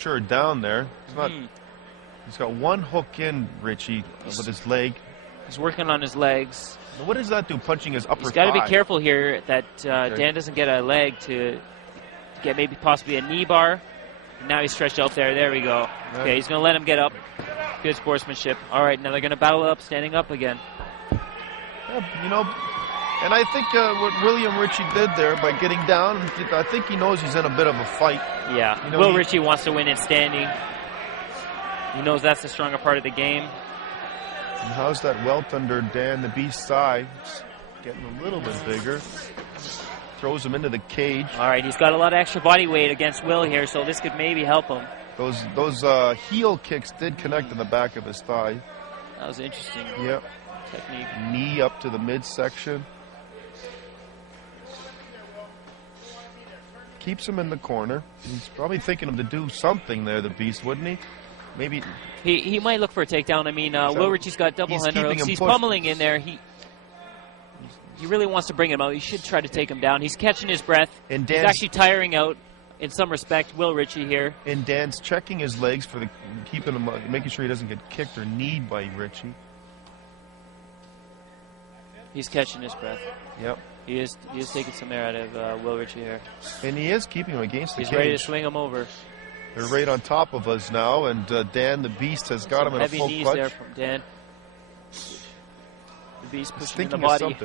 sure down there. It's not. He's got one hook in, Richey, with his leg. He's working on his legs. Now what does that do, punching his upper thigh? He's got to be careful here that Dan doesn't get a leg to get maybe possibly a knee bar. And now he's stretched out there. There we go. Okay, he's going to let him get up. Good sportsmanship. All right, now they're going to battle up, standing up again. Yeah, you know, and I think what William Richey did there by getting down, I think he knows he's in a bit of a fight. Yeah, you know, Will Richey wants to win it standing. He knows that's the stronger part of the game. And how's that welt under Dan the Beast's thigh? It's getting a little bit bigger. Throws him into the cage. All right, he's got a lot of extra body weight against Will here, so this could maybe help him. Those heel kicks did connect in the back of his thigh. That was interesting. Yep. Technique. Knee up to the midsection. Keeps him in the corner. He's probably thinking of to do something there, the Beast, wouldn't he? Maybe he might look for a takedown. I mean, Will Richey's got double underhooks. He's pummeling in there. He really wants to bring him out. He should try to take him down. He's catching his breath. And he's actually tiring out in some respect, Will Richey here. And Dan's checking his legs for keeping him, making sure he doesn't get kicked or kneed by Richey. He's catching his breath. Yep. He is taking some air out of Will Richey here. And he is keeping him against the cage. He's ready to swing him over. They're right on top of us now, and Dan the Beast has got him in a full heavy knees clutch. there from Dan. The Beast pushing in the body.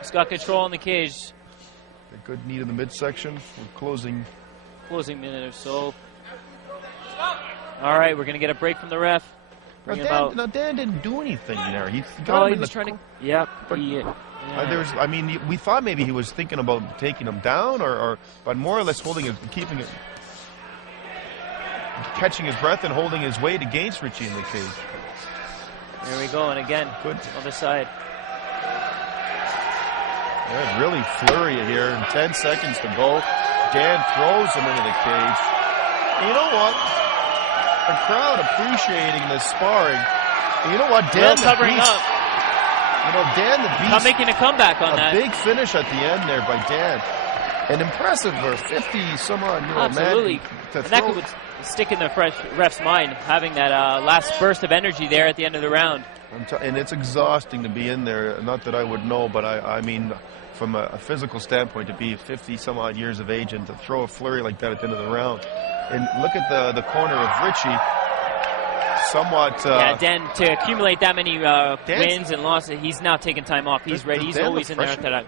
He's got control on the cage. A good knee to the midsection. We're closing minute or so. All right, we're going to get a break from the ref. Now Dan didn't do anything there. He was trying to. Yeah. I mean, we thought maybe he was thinking about taking him down, but more or less keeping it, catching his breath and holding his weight against Richey in the cage. There we go, and again, good other side. Yeah, really flurry here. 10 seconds to go. Dan throws him into the cage. And you know what? The crowd appreciating this sparring. And you know what? Dan covering up. You know, Dan the Beast. Not making a comeback on that. A big finish at the end there by Dan. And impressive for 50 some odd, absolutely. Man. And that would stick in the ref's mind, having that last burst of energy there at the end of the round. And it's exhausting to be in there. Not that I would know, but I mean, from a physical standpoint, to be 50 some odd years of age and to throw a flurry like that at the end of the round. And look at the corner of Richey. Somewhat. Dan, to accumulate that many wins and losses, he's now taking time off. He's ready. He's always in there at that time.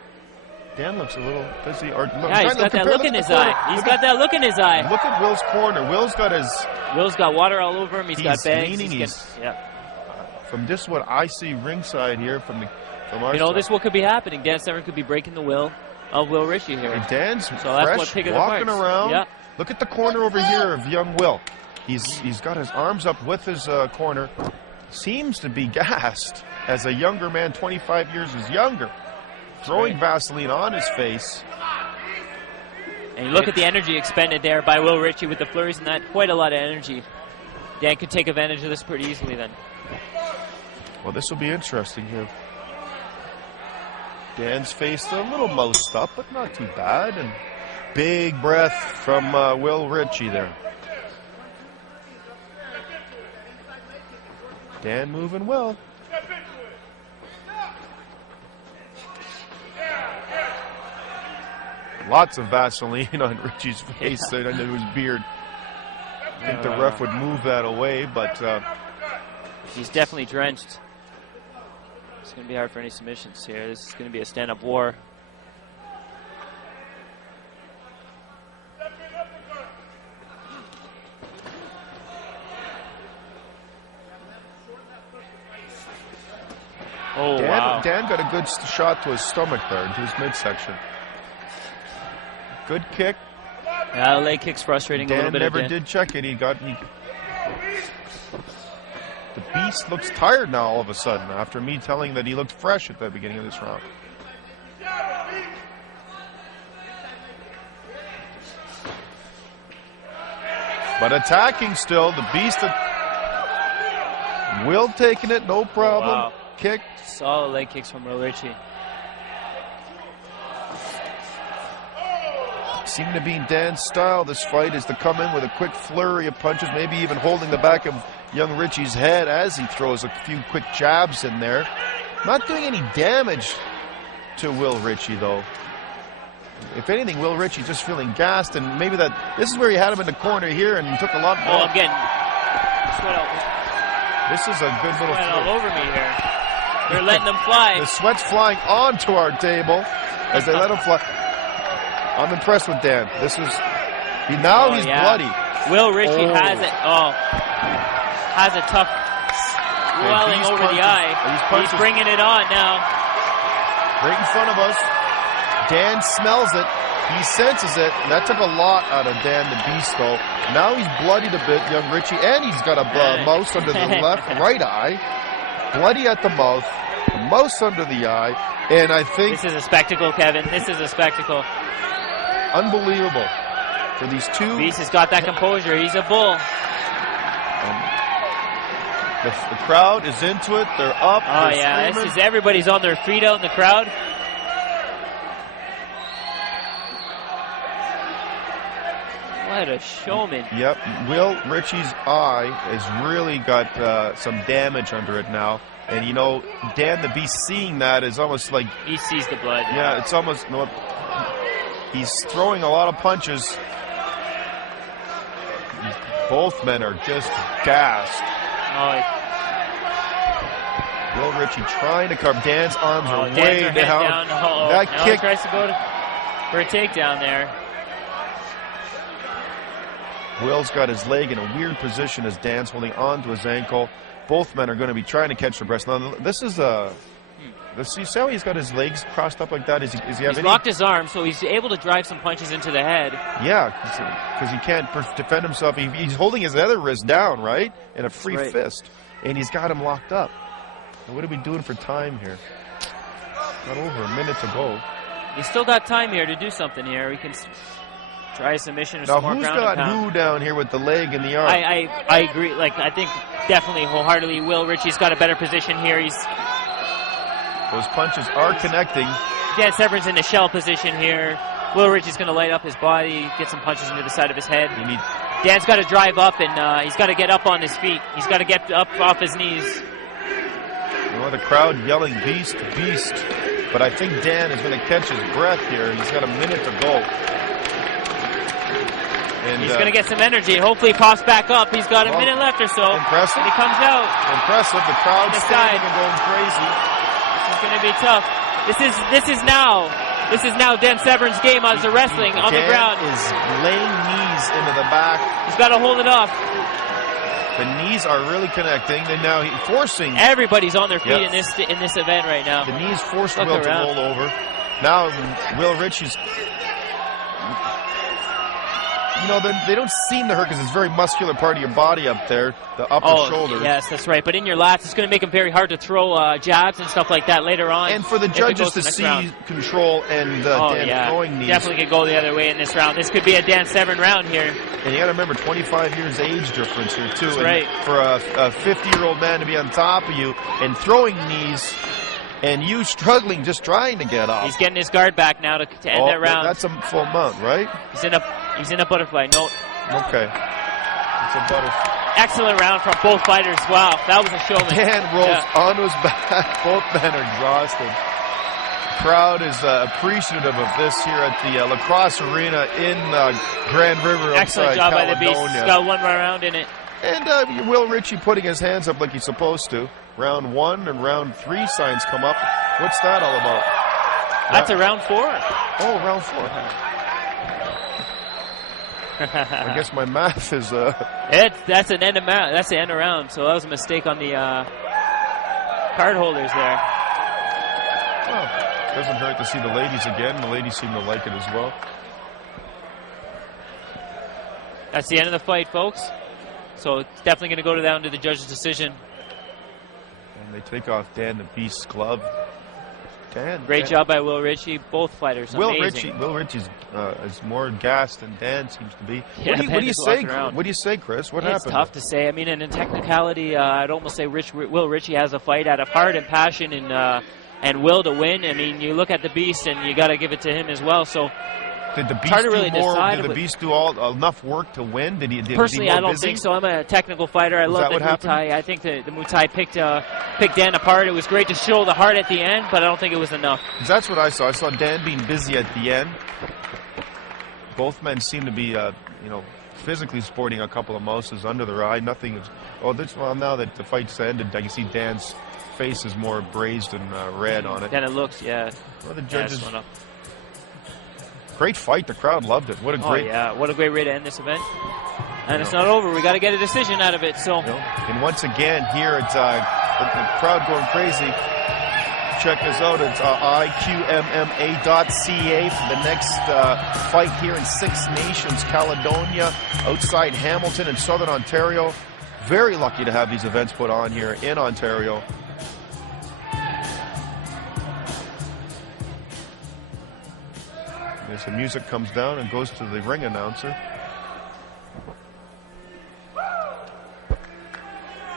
Dan looks a little busy. He's got that look in his eye. He's got that look in his eye. Look at Will's corner. Will's got water all over him. He's got bags. From just what I see ringside here from our side. This what could be happening. Dan Severn could be breaking the will of Will Richey here. And Dan's fresh, walking around. Yeah. Look at the corner over here of young Will. He's got his arms up with his corner. Seems to be gassed as a younger man, 25 years is younger. Throwing Vaseline on his face. And you look at the energy expended there by Will Richey with the flurries and that. Quite a lot of energy. Dan could take advantage of this pretty easily then. Well, this will be interesting here. Dan's face a little moused up, but not too bad. And big breath from Will Richey there. Dan moving well. Lots of Vaseline on Richey's face under his beard. I think the ref would move that away, but he's definitely drenched. It's going to be hard for any submissions here. This is going to be a stand-up war. Oh, wow. Dan got a good shot to his stomach there, into his midsection. Good kick. Yeah, the leg kick's frustrating a little bit. Dan never did check it. The Beast looks tired now all of a sudden after me telling that he looked fresh at the beginning of this round. But attacking still. The Beast. Will taking it, no problem. Oh, wow. Kick. Solid leg kicks from Will Richey. seem to be Dan's style. This fight is to come in with a quick flurry of punches, maybe even holding the back of young Richey's head as he throws a few quick jabs in there. Not doing any damage to Will Richey, though. If anything, Will Richey just feeling gassed, and maybe this is where he had him in the corner here, and he took a lot more. Oh, again, this is a good little sweat all over me here. They're letting them fly. The sweat's flying onto our table as they let him fly. I'm impressed with Dan. He's bloody. Will Richey has it. Oh, has a tough swelling over the eye. He's bringing it on now. Right in front of us. Dan smells it. He senses it. And that took a lot out of Dan the Beast, though. Now he's bloodied a bit, young Richey, and he's got a mouse under the right eye. Bloody at the mouth. Mouse under the eye. And I think... This is a spectacle, Kevin. This is a spectacle. Unbelievable. For these two... Beast has got that composure. He's a bull. The crowd is into it. They're up. Oh, yeah. This is everybody's on their feet out in the crowd. What a showman. Yep. Will Richey's eye has really got some damage under it now. And, you know, Dan the Beast seeing that is almost like... He sees the blood. Yeah, it's almost... You know, he's throwing a lot of punches. Both men are just gassed. Oh, Will Richey trying to cover. Dan's arms are way down. That kick. He tries to go for a takedown there. Will's got his leg in a weird position as Dan's holding on to his ankle. Both men are going to be trying to catch their breath. Now, this is you see how he's got his legs crossed up like that? He's locked his arm, so he's able to drive some punches into the head. Yeah, because he can't defend himself. He's holding his other wrist down, right? In a free fist. And he's got him locked up. And what are we doing for time here? Not over a minute to go. He's still got time here to do something here. We can try a submission or some more ground and pound. Now, who's got who down here with the leg and the arm? I agree. I think definitely wholeheartedly Will Richey's got a better position here. Those punches are connecting. Dan Severn's in the shell position here. Will Richey's going to light up his body, get some punches into the side of his head. Dan's got to drive up, and he's got to get up on his feet. He's got to get up off his knees. You know, the crowd yelling, "Beast, beast." But I think Dan is going to catch his breath here. He's got a minute to go. And he's going to get some energy. Hopefully he pops back up. He's got a minute left or so. Impressive. And he comes out. Impressive. The crowd's standing and going crazy. This is going to be tough. This is now Dan Severn's game as a wrestling on the ground. Dan is laying knees into the back. He's got to hold it off. The knees are really connecting, and now he's forcing. Everybody's on their feet in this event right now. The knees forced Will to roll over. Now Will Richey's. You know, they don't seem to hurt because it's a very muscular part of your body up there, the upper shoulder. Yes, that's right. But in your lats, it's going to make them very hard to throw jabs and stuff like that later on. And for the judges to see control and Dan throwing knees. Definitely could go the other way in this round. This could be a Dan Severn round here. And you got to remember, 25 years age difference here, too. That's right. For a 50-year-old man to be on top of you and throwing knees, and you struggling, just trying to get up. He's getting his guard back now to end that round. That's a full mount, right? He's in a butterfly. No. Okay. It's a butterfly. Excellent round from both fighters. Wow, that was a showman. Dan rolls onto his back. Both men are exhausted. The crowd is appreciative of this here at the Lacrosse Arena in Grand River. Excellent job by the Beast. He's got one more round in it. And Will Richey putting his hands up like he's supposed to. Round 1 and round 3 signs come up. What's that all about? That's a round 4. Oh, round 4. I guess my math is. That's an end of that's the end of round. So that was a mistake on the card holders there. Well, doesn't hurt to see the ladies again. The ladies seem to like it as well. That's the end of the fight, folks. So it's definitely going to go down to the judge's decision. And they take off Dan the Beast's glove. Great job by Will Richey. Both fighters amazing. Will Richey's is more gassed than Dan seems to be. Yeah, what do you say? What do you say, Chris? What happened? It's tough to say. I mean, in technicality, I'd almost say Will Richey has a fight out of heart and passion and will to win. I mean, you look at the Beast, and you got to give it to him as well. So Did the Beast hard to do really more? decide Did the with- Beast do enough work to win? Did he? Personally, was he I more don't busy? think so. I'm a technical fighter. I Was love that the what Muay happened? Thai. I think the Muay Thai picked Dan apart. It was great to show the heart at the end, but I don't think it was enough. That's what I saw. I saw Dan being busy at the end. Both men seem to be, physically sporting a couple of mouses under their eye. Nothing is. Well, now that the fight's ended, I can see Dan's face is more braised and red on it. Then it looks, yeah. Well, the Yeah, judges. it's went up. Great fight. The crowd loved it. What a Oh great. yeah, what a great way to end this event. And it's not over. We got to get a decision out of it. So And once again, here it's the crowd going crazy. Check us out. It's iqmma.ca for the next fight here in Six Nations, Caledonia, outside Hamilton in Southern Ontario. Very lucky to have these events put on here in Ontario. As the music comes down and goes to the ring announcer.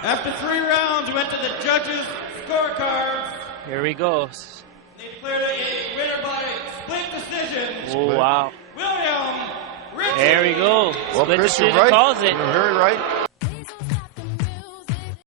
After 3 rounds, went to the judges' scorecards. here we go. They declared a winner by split decision. Oh wow. William Richey. There we go. Well, Split Chris, you're decision right. calls it. You're very right.